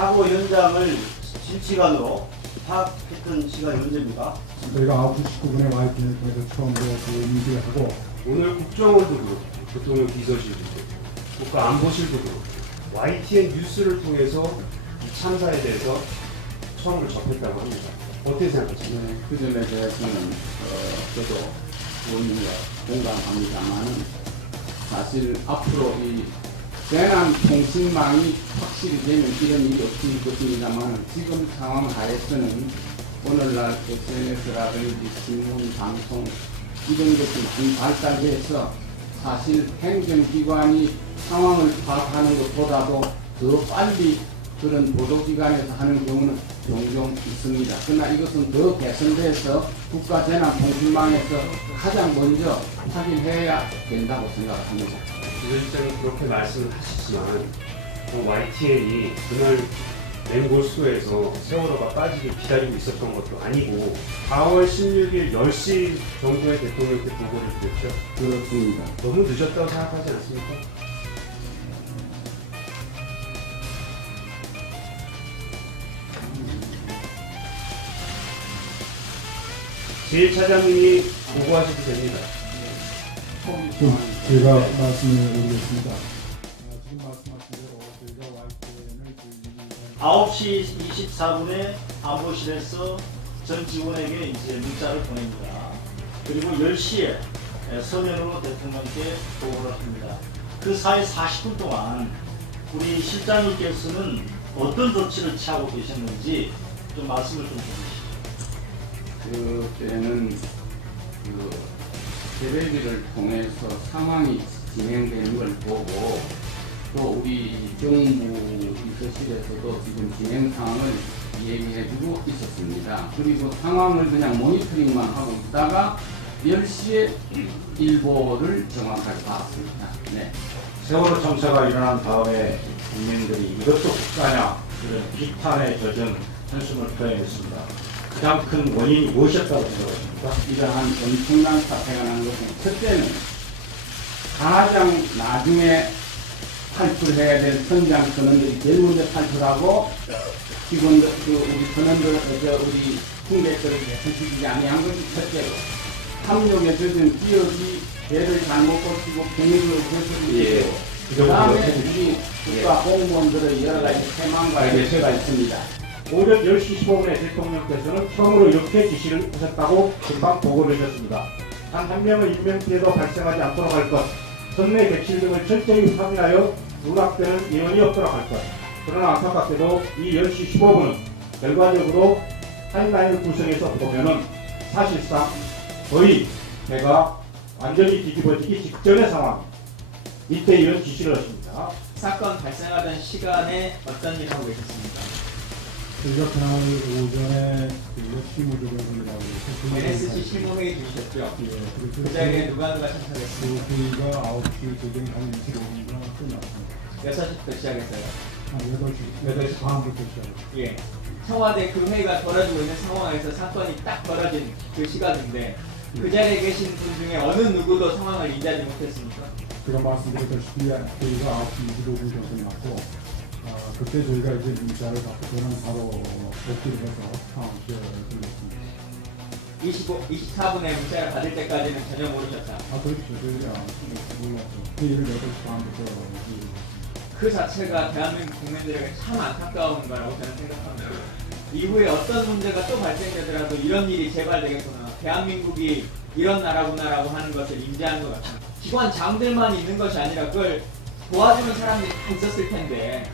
사고 현장을 실시간으로 파악했던 시간이 언제입니까? 저희가 9시 19분에 YTN을 통해서 처음으로 그 인지를 하고 오늘 국정원도 그렇고 대통령 비서실도 그렇고 국가안보실도 그렇고 YTN 뉴스를 통해서 이 참사에 대해서 처음으로 접했다고 합니다. 어떻게 생각하십니까? 네, 그 점에 대해서는 저도 의원님과 공감합니다만은 사실 앞으로 이 재난 통신망이 확실히 되면 이런 일이 없을 것입니다만 지금 상황 하에서는 오늘날 SNS라든지 신문, 방송 이런 것이 많이 발달돼서 사실 행정기관이 상황을 파악하는 것보다도 더 빨리 그런 보도기관에서 하는 경우는 종종 있습니다. 그러나 이것은 더 개선돼서 국가재난통신망에서 가장 먼저 확인해야 된다고 생각합니다. 비서실장은 그렇게 말씀을 하시지만 YTN이 그날 맹골수에서 세월호가 빠지길 기다리고 있었던 것도 아니고 4월 16일 10시 정도에 대통령께 보고를 드렸죠. 그렇습니다. 너무 늦었다고 생각하지 않습니까? 제1차장님이 보고하셔도 됩니다. 좀 제가 말씀을 드리겠습니다. 지금 말씀하신 대로 저희가 YTN을 9시 24분에 안보실에서 전 직원에게 이제 문자를 보냅니다. 그리고 10시에 서면으로 대통령께 보고를 합니다. 그 사이 40분 동안 우리 실장님께서는 어떤 조치를 취하고 계셨는지 좀 말씀을 좀 해주시죠. 그때는 그 대배기를 통해서 상황이 진행되는 걸 보고 또 우리 정부 비서실에서도 지금 진행 상황을 얘기해주고 있었습니다. 그리고 상황을 그냥 모니터링만 하고 있다가 10시에 일보를 정확하게 봤습니다. 네. 세월호 참사가 일어난 다음에 국민들이 이것도 국가냐 이런 비판에 젖은 한숨을 표현했습니다. 가장 큰 원인이 무엇이었다고 생각하십니까? 이러한 엄청난 사태가 난 것은 첫째는 가장 나중에 탈출해야 될 선장 선원들이 제일 먼저 탈출하고 직원들, 우리 선원들, 우리 승객들을 개선시키지 아니한 것이 첫째로 탐욕에 젖은 기업이 배를 잘못 고치고 병역을 개선시키고 그 다음에 우리 국가 공무원들의 여러 가지 해망과 예체가 있습니다. 오전 10시 15분에 대통령께서는 처음으로 이렇게 지시를 하셨다고 금방 보고를 주셨습니다. 단 한 명의 인명피해도 발생하지 않도록 할 것, 선내 객실 등을 철저히 확인하여 누락되는 인원이 없도록 할 것. 그러나 안타깝게도 이 10시 15분은 결과적으로 타임라인을 구성해서 보면은 사실상 거의 배가 완전히 뒤집어지기 직전의 상황. 이때 이런 지시를 하십니다. 사건 발생하던 시간에 어떤 일을 하고 계셨습니까? 저희가 그날 오전에 실무조정이라고 해서 NSC 실무회의 주셨죠? 그 자리에 누가 참석했습니까? 저희가 9시 조정이 한 25분이나 끝났습니다. 6시부터 시작했어요. 한 8시 반부터 시작했습니다. 예. 청와대 그 회의가 벌어지고 있는 상황에서 사건이 딱 벌어진 그 시각인데 그 자리에 계신 분 중에 어느 누구도 상황을 인지하지 못했습니까? 제가 말씀드렸다시피 저희가 9시 25분 정도 났고 그때 저희가 이제 문자를 받고 저는 바로 복귀를 해서 상황실에 들렸습니다. 24분에 문자를 받을 때까지는 전혀 모르셨다. 그렇죠. 저희가 몰랐죠. 회의를 8시 반부터 그 자체가 대한민국 국민들에게 참 안타까운 거라고 저는 생각합니다. 이후에 어떤 문제가 또 발생되더라도 이런 일이 재발되겠구나. 대한민국이 이런 나라구나라고 하는 것을 인지하는 것 같습니다. 기관장들만 있는 것이 아니라 그걸 도와주는 사람들이 다 있었을 텐데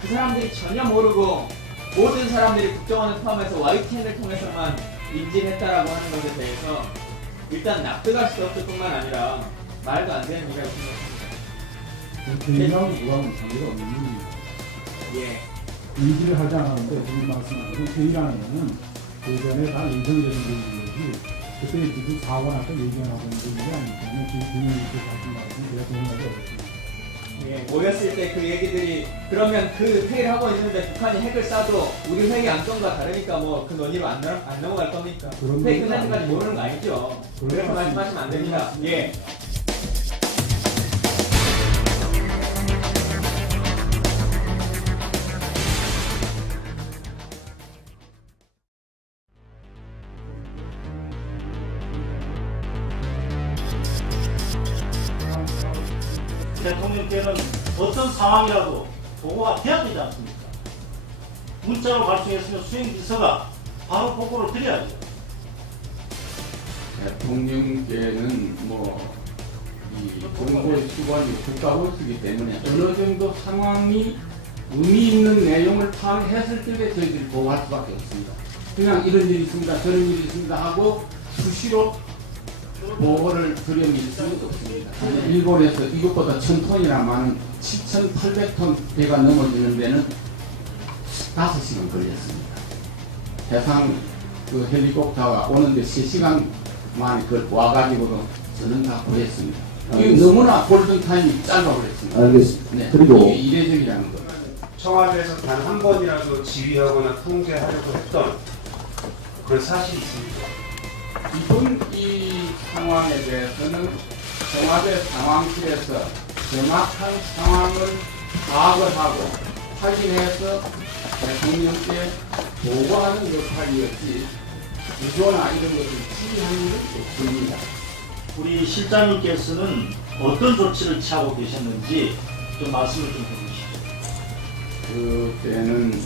그 사람들이 전혀 모르고 모든 사람들이 국정원을 포함해서 YTN을 통해서만 인지를 했다라고 하는 것에 대해서 일단 납득할 수 없을 뿐만 아니라 말도 안 되는 일이라고 생각합니다. 회의랑 누가는 관계가 없는 일입니다. 예. 인지를 하지 않았는데 지금 말씀하신 회의라는 것은 오전에 다 예정되는 부분이지 그때 누구 사고 나서 얘기하고 있는 부분이 아니기 때문에 지금 분명히 이렇게 하신 말씀이 제가 동의하기 어렵습니다. 예, 모였을 때 그 얘기들이 그러면 그 회의를 하고 있는데 북한이 핵을 쏴도 우리 회의 안건과 다르니까 뭐 그 논의로 안 넘어갈 겁니까? 회의 끝날 때까지 모르는 거 아니죠? 그렇게 말씀하시면 안 됩니다. 예. 대통령께는 어떤 상황이라도 보고가 돼야 되지 않습니까? 문자로 발송했으면 수행비서가 바로 보고를 드려야죠. 대통령께는 이 정보의 수반이 국가보수이기 때문에 어느 정도 상황이 의미 있는 내용을 파악했을 때 저희들이 보고할 수밖에 없습니다. 그냥 이런 일이 있습니다, 저런 일이 있습니다 하고 수시로 보고를 드려밀 수는 없습니다. 일본에서 이것보다 1000톤이나 많은 7,800톤 배가 넘어지는 데는 5시간 걸렸습니다. 해상 헬리콥터가 오는데 3시간 만에 와가지고도 저는 다 구했습니다. 이게 너무나 골든타임이 짧아버렸습니다. 알겠습니다. 네, 그리고 이게 이례적이라는 겁니다. 청와대에서 단 한 번이라도 지휘하거나 통제하려고 했던 그런 사실이 있습니다. 이번 이 상황에 대해서는 청와대 상황실에서 정확한 상황을 파악을 하고 확인해서 대통령께 보고하는 역할이었지 구조나 이런 것을 지휘하는 건 없습니다. 우리 실장님께서는 어떤 조치를 취하고 계셨는지 좀 말씀을 좀 해주시죠. 그때는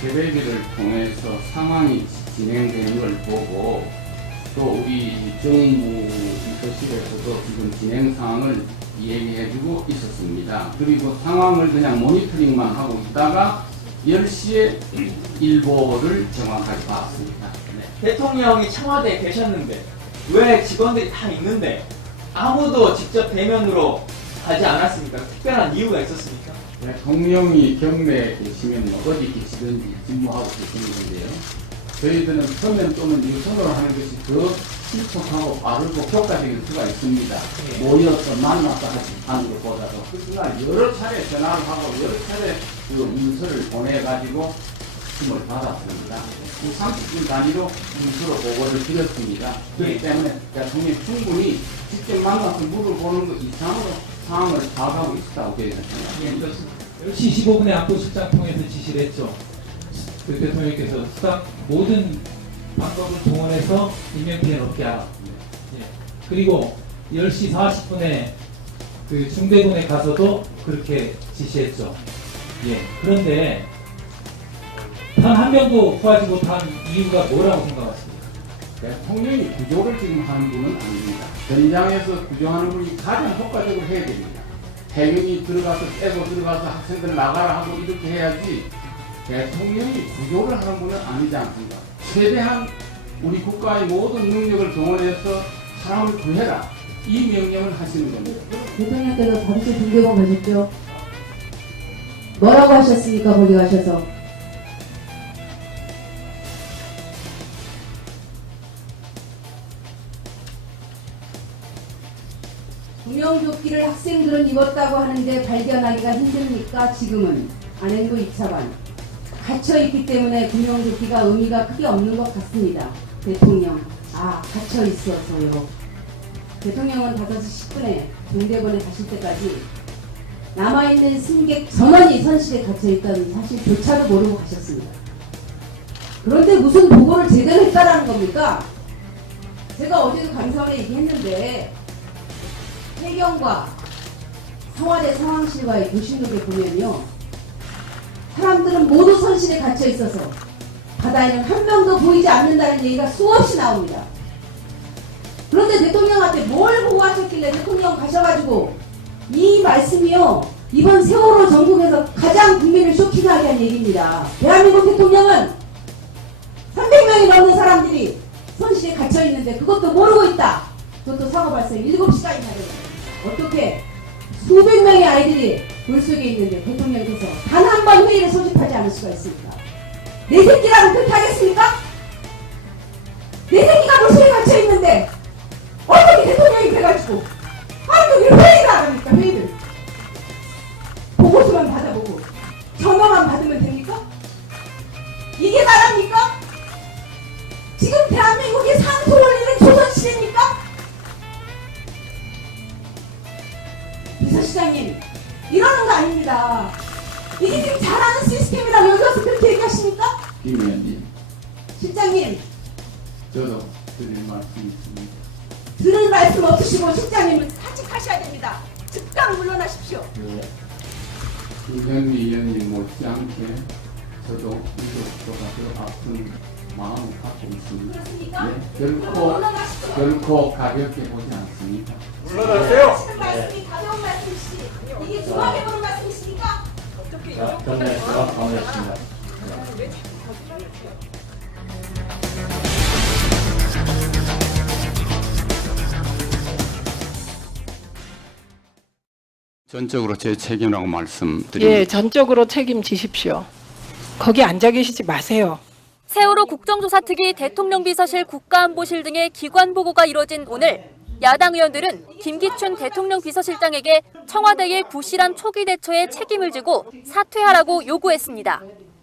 개배기를 통해서 상황이 진행되는 걸 보고 또 우리 정부 비서실에서도 지금 진행 상황을 얘기해주고 있었습니다. 그리고 상황을 그냥 모니터링만 하고 있다가 10시에 일보를 정확하게 봤습니다. 네. 대통령이 청와대에 계셨는데 왜 직원들이 다 있는데 아무도 직접 대면으로 가지 않았습니까? 특별한 이유가 있었습니까? 대통령이 경내에 계시면 어디 계시든지 직무하고 계시는 건데요. 저희들은 서면 또는 유선으로 하는 것이 더 실속하고 빠르고 효과적일 수가 있습니다. 모여서 만나서 하는 것보다도. 그래서 여러 차례 전화를 하고 여러 차례 그 문서를 보내가지고 힘을 받았습니다. 30분 단위로 문서로 보고를 드렸습니다. 그렇기 때문에 대통령이 충분히 직접 만나서 물어보는 것 이상으로 상황을 파악하고 있다고 저희는 생각합니다. 10시 15분에 안보실장 통해서 지시를 했죠. 그 대통령께서 모든 방법을 동원해서 인명피해를 없게 하라. 예. 그리고 10시 40분에 그 중대군에 가서도 그렇게 지시했죠. 예. 그런데 단 한 명도 구하지 못한 이유가 뭐라고 생각하십니까? 대통령이 구조를 지금 하는 분은 아닙니다. 현장에서 구조하는 분이 가장 효과적으로 해야 됩니다. 해경이 들어가서 빼고 들어가서 학생들 나가라 하고 이렇게 해야지 대통령이 구조를 하는 분은 아니지 않습니까? 최대한 우리 국가의 모든 능력을 동원해서 사람을 구해라. 이 명령을 하시는 겁니다. 대통령께서 잠시 중대본 가셨죠? 뭐라고 하셨습니까? 거기 가셔서. 구명조끼를 학생들은 입었다고 하는데 발견하기가 힘듭니까? 지금은 안행도 2차관 갇혀있기 때문에 구명조끼가 의미가 크게 없는 것 같습니다. 대통령 갇혀있어서요. 대통령은 5시 10분에 중대본에 가실 때까지 남아있는 승객 전원이 선실에 갇혀있다는 사실조차도 모르고 가셨습니다. 그런데 무슨 보고를 제대로 했다라는 겁니까? 제가 어제도 감사원에 얘기했는데 해경과 청와대 상황실과의 교신록에 보면요, 사람들은 모두 선실에 갇혀 있어서 바다에는 한 명도 보이지 않는다는 얘기가 수없이 나옵니다. 그런데 대통령한테 뭘 보고하셨길래 대통령 가셔가지고 이 말씀이요, 이번 세월호 전국에서 가장 국민을 쇼킹하게 한 얘기입니다. 대한민국 대통령은 300명이 넘는 사람들이 선실에 갇혀 있는데 그것도 모르고 있다. 그것도 사고 발생 7시간이 다릅니다. 어떻게 수백 명의 아이들이 물속에 있는데 대통령께서 단 한 번 회의를 소집하지 않을 수가 있습니까? 내 새끼라고 그렇게 하겠습니까? 내 새끼가 물속에 갇혀 있는데 어떻게 대통령이 그래가지고 하루 종일 회의를 안 합니까? 회의를 보고서만 받아보고 전화만 받으면 됩니까? 이게 나랍니까? 지금 대한민국이 상소 올리는 조선시대입니까? 비서실장님, 이러는 거 아닙니다. 이게 지금 잘하는 시스템이라고 여기 와서 그렇게 얘기하십니까? 김 의원님, 실장님, 저도 드릴 말씀이 있습니다. 들을 말씀 없으시고 실장님은 사직하셔야 됩니다. 즉각 물러나십시오. 김현미 의원님 못지않게 저도 이것보다 더 아픈 마음을 갖고 있습니다. 그렇습니까? 네, 물러나십시오. 결코 가볍게 보지 않습니다. 하시는 말씀이 가벼운 말씀이시. 이게 중하게 보는 말씀이십니까? 자, 정리해서 마무리했습니다. 전적으로 제 책임이라고 말씀드립니다. 예, 전적으로 책임지십시오. 거기 앉아 계시지 마세요. 세월호 국정조사특위 대통령 비서실 국가안보실 등의 기관 보고가 이뤄진 오늘 야당 의원들은 김기춘 대통령 비서실장에게 청와대의 부실한 초기 대처에 책임을 지고 사퇴하라고 요구했습니다.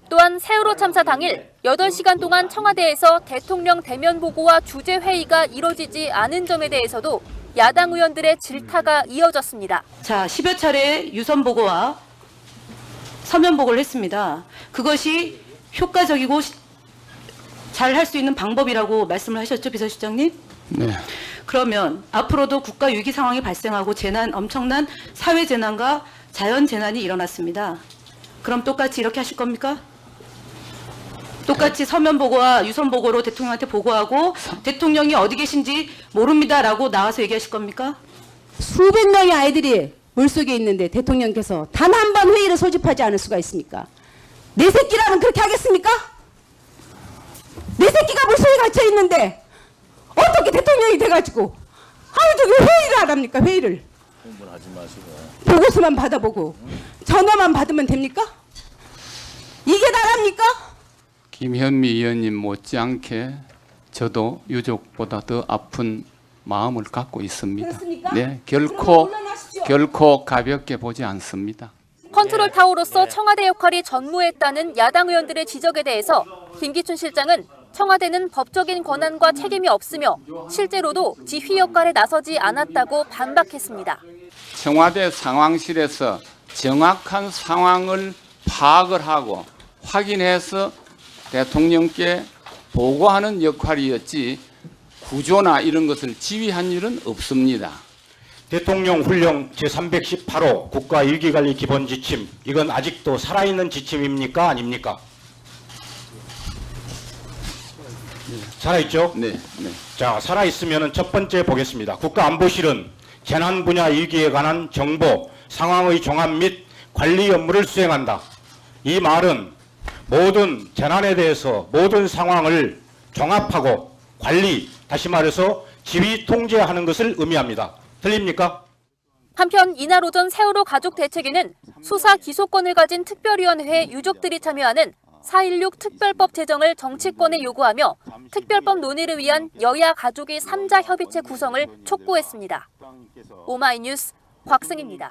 또한 세월호 참사 당일 8시간 동안 청와대에서 대통령 대면 보고와 주재 회의가 이뤄지지 않은 점에 대해서도 야당 의원들의 질타가 이어졌습니다. 자, 10여 차례 유선 보고와 서면 보고를 했습니다. 그것이 효과적이고 잘 할 수 있는 방법이라고 말씀을 하셨죠, 비서실장님? 네. 그러면 앞으로도 국가 위기 상황이 발생하고 엄청난 사회 재난과 자연 재난이 일어났습니다. 그럼 똑같이 이렇게 하실 겁니까? 똑같이 서면 보고와 유선 보고로 대통령한테 보고하고 대통령이 어디 계신지 모릅니다라고 나와서 얘기하실 겁니까? 수백 명의 아이들이 물속에 있는데 대통령께서 단 한 번 회의를 소집하지 않을 수가 있습니까? 내 새끼라면 그렇게 하겠습니까? 내 새끼가 물속에 갇혀 있는데 어떻게 대통령이 돼가지고 하루 종일 회의를 안 합니까? 회의를. 흥분하지 마시고. 보고서만 받아보고 전화만 받으면 됩니까? 이게 나랍니까? 김현미 의원님 못지않게 저도 유족보다 더 아픈 마음을 갖고 있습니다. 그렇습니까? 네, 그럼 결코 물러나십시오. 가볍게 보지 않습니다. 컨트롤 타워로서 청와대 역할이 전무했다는 야당 의원들의 지적에 대해서 김기춘 실장은 청와대는 법적인 권한과 책임이 없으며 실제로도 지휘 역할에 나서지 않았다고 반박했습니다. 청와대 상황실에서 정확한 상황을 파악을 하고 확인해서 대통령께 보고하는 역할이었지 구조나 이런 것을 지휘한 일은 없습니다. 대통령 훈령 제318호 국가위기관리 기본지침, 이건 아직도 살아있는 지침입니까? 아닙니까? 살아있죠? 네, 네. 자, 살아있으면 첫 번째 보겠습니다. 국가안보실은 재난 분야 위기에 관한 정보, 상황의 종합 및 관리 업무를 수행한다. 이 말은 모든 재난에 대해서 모든 상황을 종합하고 관리, 다시 말해서 지휘 통제하는 것을 의미합니다. 틀립니까? 한편 이날 오전 세월호 가족 대책에는 수사 기소권을 가진 특별위원회에 유족들이 참여하는 4.16 특별법 제정을 정치권에 요구하며 특별법 논의를 위한 여야 가족의 3자 협의체 구성을 촉구했습니다. 오마이뉴스 곽승입니다.